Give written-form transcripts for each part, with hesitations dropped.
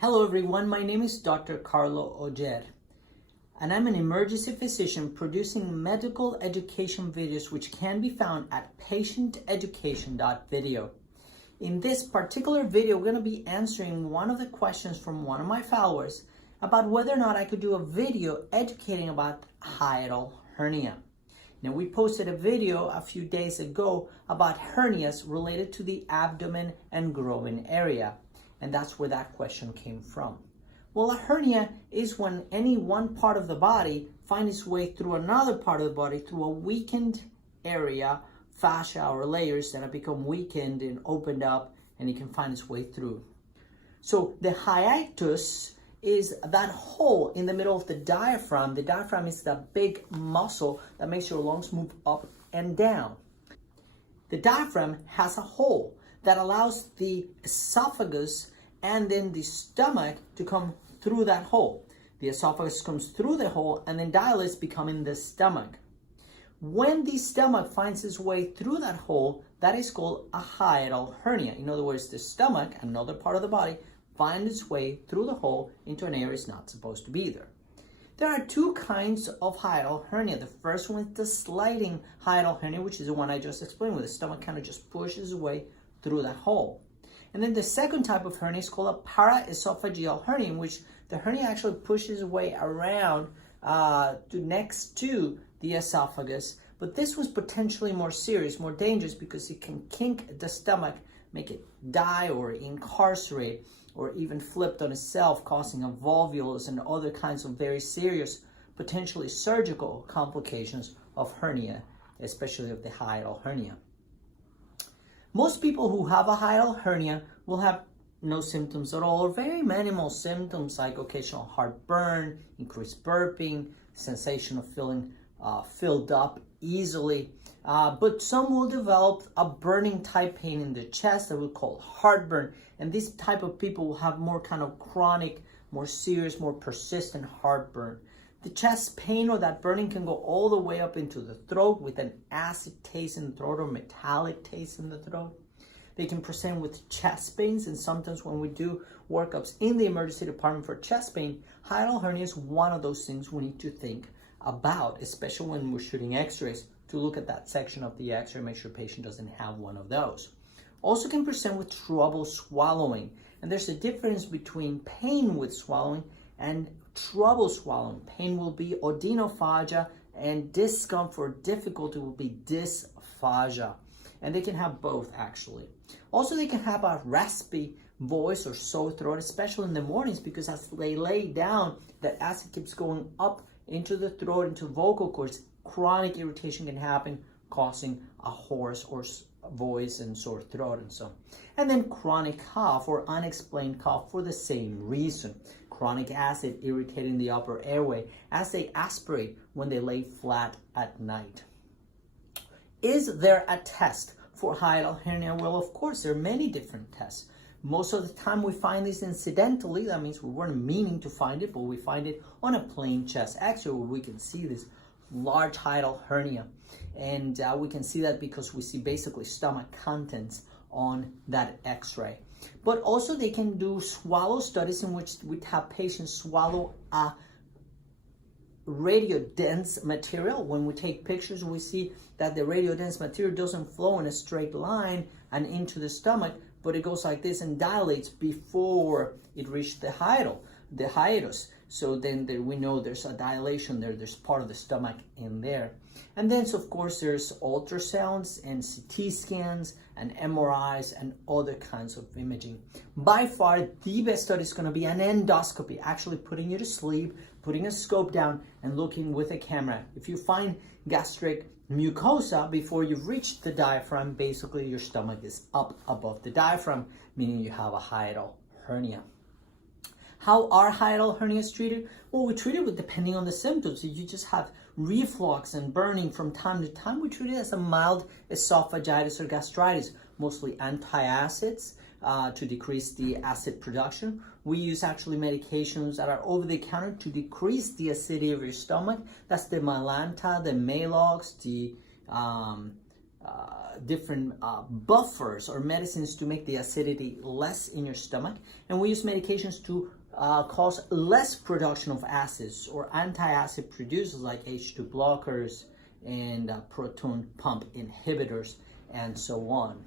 Hello everyone, my name is Dr. Carlo Oller, and I'm an emergency physician producing medical education videos which can be found at PatientEducation.Video. In this particular video, we're going to be answering one of the questions from one of my followers about whether or not I could do a video educating about hiatal hernia. Now, we posted a video a few days ago about hernias related to the abdomen and groin area. And that's where that question came from. Well, a hernia is when any one part of the body finds its way through another part of the body through a weakened area, fascia or layers that have become weakened and opened up, and it can find its way through. So the hiatus is that hole in the middle of the diaphragm. The diaphragm is the big muscle that makes your lungs move up and down. The diaphragm has a hole that allows the esophagus and then the stomach to come through that hole. The esophagus comes through the hole and then dilates, becoming the stomach. When the stomach finds its way through that hole, that is called a hiatal hernia. In other words, the stomach, another part of the body, finds its way through the hole into an area it's not supposed to be there. There are two kinds of hiatal hernia. The first one is the sliding hiatal hernia, which is the one I just explained, where the stomach kind of just pushes away through that hole. And then the second type of hernia is called a paraesophageal hernia, in which the hernia actually pushes away around next to the esophagus. But this was potentially more serious, more dangerous, because it can kink the stomach, make it die or incarcerate, or even flipped on itself, causing a volvulus and other kinds of very serious, potentially surgical complications of hernia, especially of the hiatal hernia. Most people who have a hiatal hernia will have no symptoms at all, or very minimal symptoms like occasional heartburn, increased burping, sensation of feeling filled up easily. But some will develop a burning type pain in the chest that we call heartburn. And this type of people will have more kind of chronic, more serious, more persistent heartburn. The chest pain or that burning can go all the way up into the throat with an acid taste in the throat or metallic taste in the throat. They can present with chest pains, and sometimes when we do workups in the emergency department for chest pain, hiatal hernia is one of those things we need to think about, especially when we're shooting x-rays, to look at that section of the x-ray, make sure the patient doesn't have one of those. Also can present with trouble swallowing, and there's a difference between pain with swallowing and trouble swallowing. Pain will be odynophagia, and discomfort, difficulty, will be dysphagia. And they can have both, actually. Also, they can have a raspy voice or sore throat, especially in the mornings, because as they lay down, that acid keeps going up into the throat, into vocal cords. Chronic irritation can happen, causing a hoarse or voice and sore throat and so on. And then chronic cough or unexplained cough for the same reason. Chronic acid irritating the upper airway as they aspirate when they lay flat at night. Is there a test for hiatal hernia? Well, of course, there are many different tests. Most of the time we find this incidentally. That means we weren't meaning to find it, but we find it on a plain chest x-ray where we can see this large hiatal hernia. And we can see that because we see basically stomach contents on that x-ray. But also they can do swallow studies in which we have patients swallow a radiodense material. When we take pictures, we see that the radiodense material doesn't flow in a straight line and into the stomach, but it goes like this and dilates before it reaches the hiatus. So then we know there's a dilation there. There's part of the stomach in there. And then, so of course, there's ultrasounds and CT scans and MRIs and other kinds of imaging. By far, the best study is going to be an endoscopy, actually putting you to sleep, putting a scope down and looking with a camera. If you find gastric mucosa before you've reached the diaphragm, basically your stomach is up above the diaphragm, meaning you have a hiatal hernia. How are hiatal hernias treated? Well, we treat it depending on the symptoms. If you just have reflux and burning from time to time, we treat it as a mild esophagitis or gastritis, mostly antacids to decrease the acid production. We use actually medications that are over the counter to decrease the acidity of your stomach. That's the Mylanta, the Maalox, the different buffers or medicines to make the acidity less in your stomach. And we use medications to cause less production of acids or anti-acid producers like H2 blockers and proton pump inhibitors and so on.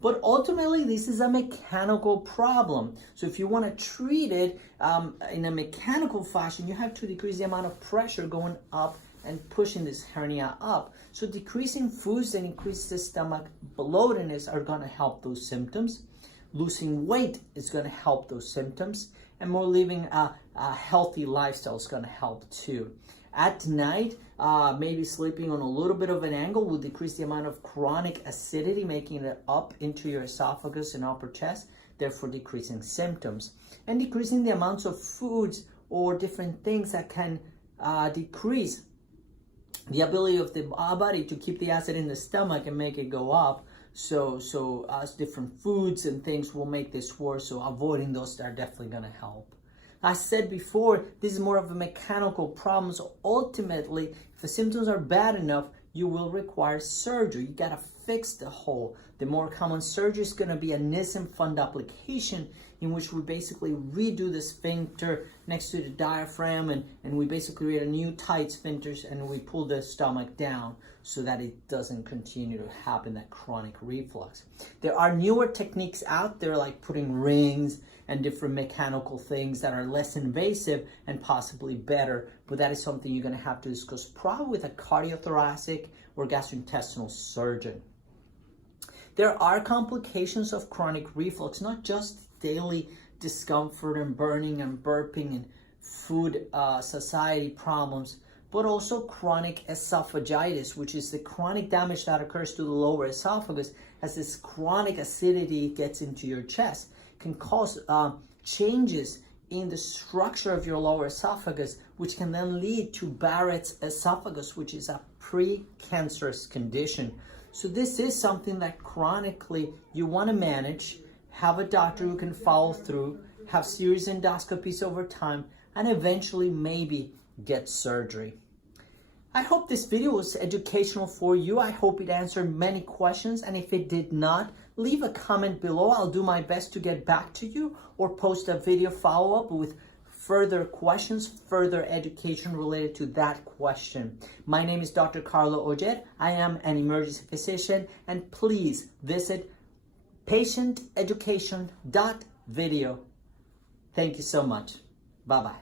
But ultimately, this is a mechanical problem. So if you want to treat it in a mechanical fashion, you have to decrease the amount of pressure going up and pushing this hernia up. So decreasing foods and increase the stomach bloatedness are going to help those symptoms. Losing weight is going to help those symptoms. And more living a healthy lifestyle is going to help too. At night, maybe sleeping on a little bit of an angle will decrease the amount of chronic acidity, making it up into your esophagus and upper chest, therefore decreasing symptoms. And decreasing the amounts of foods or different things that can decrease the ability of the body to keep the acid in the stomach and make it go up. So different foods and things will make this worse. So avoiding those are definitely going to help. I said before, this is more of a mechanical problem. So ultimately, if the symptoms are bad enough, you will require surgery. You gotta fix the hole. The more common surgery is gonna be a Nissen fundoplication, in which we basically redo the sphincter next to the diaphragm, and we basically create a new tight sphincter, and we pull the stomach down so that it doesn't continue to happen, that chronic reflux. There are newer techniques out there like putting rings and different mechanical things that are less invasive and possibly better, but that is something you're going to have to discuss probably with a cardiothoracic or gastrointestinal surgeon. There are complications of chronic reflux, not just daily discomfort and burning and burping and food satiety problems, but also chronic esophagitis, which is the chronic damage that occurs to the lower esophagus as this chronic acidity gets into your chest. Can cause changes in the structure of your lower esophagus, which can then lead to Barrett's esophagus, which is a precancerous condition. So this is something that chronically you want to manage, have a doctor who can follow through, have serious endoscopies over time, and eventually maybe get surgery. I hope this video was educational for you. I hope it answered many questions, and if it did not, leave a comment below. I'll do my best to get back to you or post a video follow-up with further questions, further education related to that question. My name is Dr. Carlo Oller. I am an emergency physician, and please visit PatientEducation.Video. Thank you so much. Bye-bye.